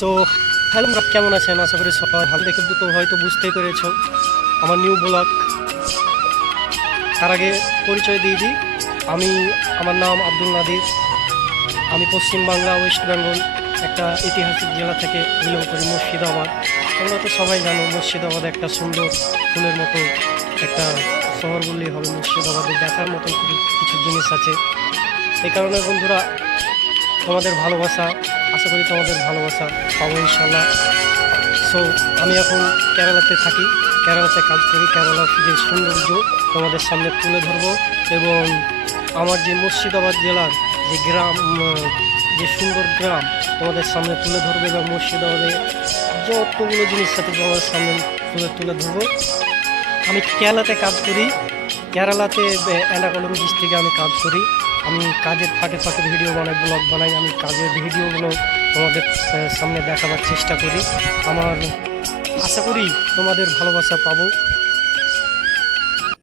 So hello, কেমন আছেন? আশা করি সবাই ভালো। দেখে তো হয়তো বুঝতেই পেরেছ আমার নিউ ব্লগ। তার আগে পরিচয় দিয়ে দিই, আমার নাম আব্দুল নাদির। আমি পশ্চিমবাংলা, ওয়েস্ট বেঙ্গল একটা ঐতিহাসিক জেলা থেকে বিলং করি, মুর্শিদাবাদ। তোমরা তো সবাই জানো মুর্শিদাবাদ একটা সুন্দর ফুলের মতো একটা শহর বললেই হবে। মুর্শিদাবাদে দেখার মতো কিছু কিছু জিনিস আছে। এই কারণে বন্ধুরা, তোমাদের ভালোবাসা, আশা করি তোমাদের ভালোবাসা পাবো ইনশাল্লাহ। সো আমি এখন কেরালাতে থাকি, কেরালাতে কাজ করি। কেরালার যে সৌন্দর্য তোমাদের সামনে তুলে ধরবো, এবং আমার যে মুর্শিদাবাদ জেলার যে গ্রাম, যে সুন্দর গ্রাম তোমাদের সামনে তুলে ধরবো, এবং মুর্শিদাবাদে যতগুলো জিনিস সাথে তোমাদের সামনে তুলে ধরবো। আমি কেরালাতে কাজ করি, কেরালাতে এর্নাকুলাম ডিস্ট্রিক্টে আমি কাজ করি। আমি কাজের ফাঁকে ফাঁকে ভিডিও বানাই, ব্লগ বানাই। আমি কাজের ভিডিওগুলো তোমাদের সামনে দেখাবার চেষ্টা করি। আমার আশা করি তোমাদের ভালোবাসা পাবো।